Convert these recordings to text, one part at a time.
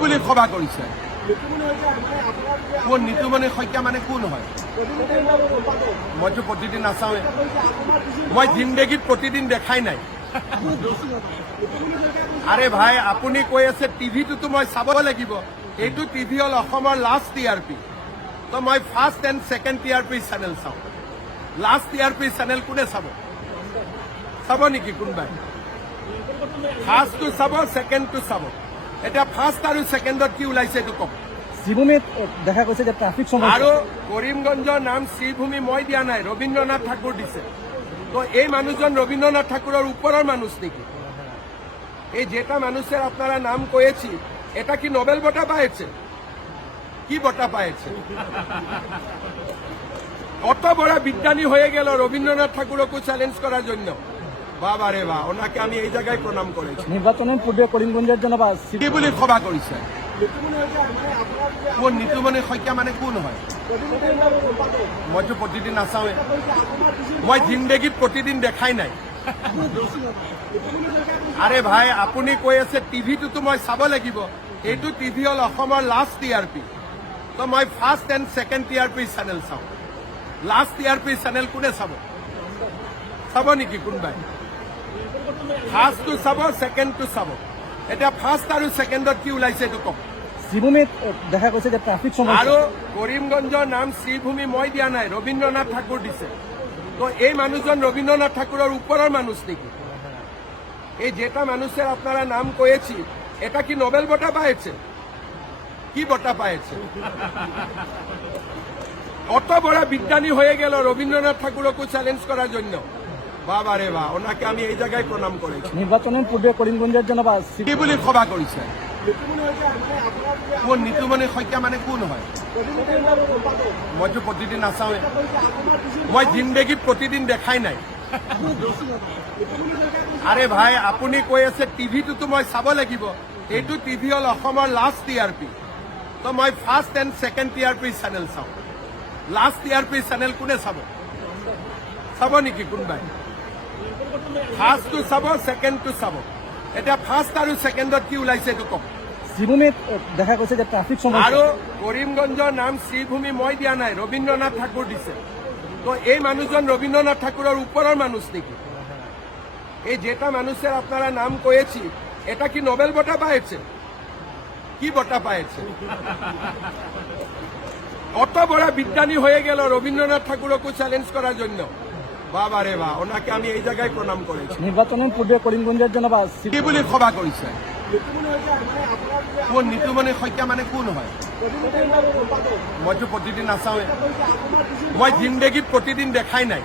বুলি সভা কৰিছে কোন নিতুমণি শইকীয়া মানে কোন হয় মইতো প্ৰতিদিন নাচাওঁৱে মই জিন্দগীত প্ৰতিদিন দেখাই নাই আৰে ভাই আপুনি কৈ আছে টিভিটোতো মই চাব লাগিব এইটো টিভি হ'ল অসমৰ লাষ্ট টিআৰপি তো মই first and second TRP channel চাওঁ লাষ্ট টিআৰপি চেনেল কোনে চাব চাব নেকি কোনোবাই ফাৰ্ষ্টটো চাব ছেকেণ্ডটো চাব এতিয়া ফাৰ্ষ্ট আৰু ছেকেণ্ডত কি ওলাইছে এইটো কওক শ্ৰীভূমিত দেখা গৈছে যে ট্ৰাফিক সমস্যা আৰু কৰিমগঞ্জৰ নাম শ্ৰীভূমি মই দিয়া নাই ৰবীন্দ্ৰনাথ ঠাকুৰ দিছে তো এই মানুহজন রবীন্দ্রনাথ ঠাকুরের উপরের মানুষ নাকি এই যেটা মানুষের আপনারা নাম কয়েছি এটা কি নোবেল বঁটা পাইছে কি বঁটা পাইছে কত বড় বিজ্ঞানী হয়ে গেল রবীন্দ্রনাথ ঠাকুরকে চ্যালেঞ্জ করার জন্য বাবা রে বা ওনাকে আমি এই জায়গায় প্রণাম করেছি নির্বাচনের পূর্বে করিমগঞ্জের জন্য বা কি বলি সভা করেছে কোন নিতুমণি শইকীয়া মানে কোন হয় মইতো প্ৰতিদিন নাচাওঁৱে মই জিন্দগীত প্ৰতিদিন দেখাই নাই আৰে ভাই আপুনি কৈ আছে টিভিটোতো মই চাব লাগিব এইটো টিভি হ'ল অসমৰ লাষ্ট টিআৰপি তো মই first and second TRP channel চাওঁ লাষ্ট টিআৰপি চেনেল কোনে চাব চাব নেকি কোনোবাই ফাৰ্ষ্টটো চাব ছেকেণ্ডটো চাব এতিয়া ফাৰ্ষ্ট আৰু ছেকেণ্ডত কি ওলাইছে এইটো কওক শ্ৰীভূমিত দেখা গৈছে যে ট্ৰাফিক সমস্যা আৰু কৰিমগঞ্জৰ নাম শ্ৰীভূমি মই দিয়া নাই ৰবীন্দ্ৰনাথ ঠাকুৰ দিছে তো এই মানুহজন রবীন্দ্রনাথ ঠাকুরের উপরের মানুষ নাকি এই যেটা মানুষের আপনারা নাম কয়েছি এটা কি নোবেল বঁটা পাইছে কি বঁটা পাইছে কত বড় বিজ্ঞানী হয়ে গেল রবীন্দ্রনাথ ঠাকুরকে চ্যালেঞ্জ করার জন্য বাবা রে বা ওনাকে আমি এই জায়গায় প্রণাম করেছি নির্বাচনের পূর্বে করিমগঞ্জের জন্য বা কি বলি সভা করেছে কোন নিতুমণি শইকীয়া মানে কোন হয় মইতো প্ৰতিদিন নাচাওঁৱে মই জিন্দগীত প্ৰতিদিন দেখাই নাই আৰে ভাই আপুনি কৈ আছে টিভিটোতো মই চাব লাগিব এইটো টিভি হ'ল অসমৰ লাষ্ট টিআৰপি তো মই first and second TRP channel চাওঁ লাষ্ট টিআৰপি চেনেল কোনে চাব চাব নেকি কোনোবাই ফাৰ্ষ্টটো চাব ছেকেণ্ডটো চাব এতিয়া ফাৰ্ষ্ট আৰু ছেকেণ্ডত কি ওলাইছে এইটো কওক শ্ৰীভূমিত দেখা গৈছে যে ট্ৰাফিক সমস্যা আৰু কৰিমগঞ্জৰ নাম শ্ৰীভূমি মই দিয়া নাই ৰবীন্দ্ৰনাথ ঠাকুৰ দিছে তো এই মানুহজন রবীন্দ্রনাথ ঠাকুরের উপরের মানুষ নাকি এই যেটা মানুষের আপনারা নাম কয়েছি এটা কি নোবেল বঁটা পাইছে কি বঁটা পাইছে কত বড় বিজ্ঞানী হয়ে গেল রবীন্দ্রনাথ ঠাকুরকে চ্যালেঞ্জ করার জন্য বাবা রে বা ওনাকে আমি এই জায়গায় প্রণাম করেছি নির্বাচনের পূর্বে করিমগঞ্জের জন্য বা কি বলি সভা করেছে কোন নিতুমণি শইকীয়া মানে কোন হয় মইতো প্ৰতিদিন নাচাওঁৱে মই জিন্দগীত প্ৰতিদিন দেখাই নাই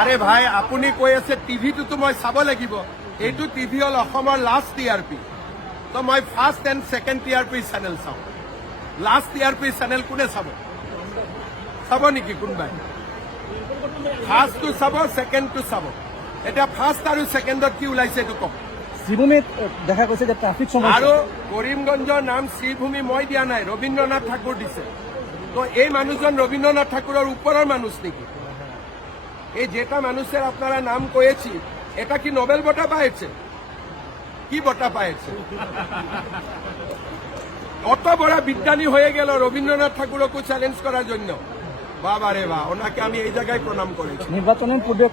আৰে ভাই আপুনি কৈ আছে টিভিটোতো মই চাব লাগিব এইটো টিভি হ'ল অসমৰ লাষ্ট টিআৰপি তো মই first and second TRP channel চাওঁ লাষ্ট টিআৰপি চেনেল কোনে চাব চাব নেকি কোনোবাই ফাৰ্ষ্টটো চাব ছেকেণ্ডটো চাব এতিয়া ফাৰ্ষ্ট আৰু ছেকেণ্ডত কি ওলাইছে এইটো কওক শ্ৰীভূমিত দেখা গৈছে যে ট্ৰাফিক সমস্যা আৰু কৰিমগঞ্জৰ নাম শ্ৰীভূমি মই দিয়া নাই রবীন্দ্রনাথ ঠাকুর দিছে তো এই মানুহজন রবীন্দ্রনাথ ঠাকুরের উপরের মানুষ নাকি এই যেটা মানুষের আপনারা নাম কয়েছি এটা কি নোবেল বঁটা পাইছে কি বঁটা পাইছে কত বড় বিজ্ঞানী হয়ে গেল রবীন্দ্রনাথ ঠাকুরকে চ্যালেঞ্জ করার জন্য বাবা রে বা ওনাকে আমি এই জায়গায় প্রণাম করেছি নির্বাচনের পূর্বে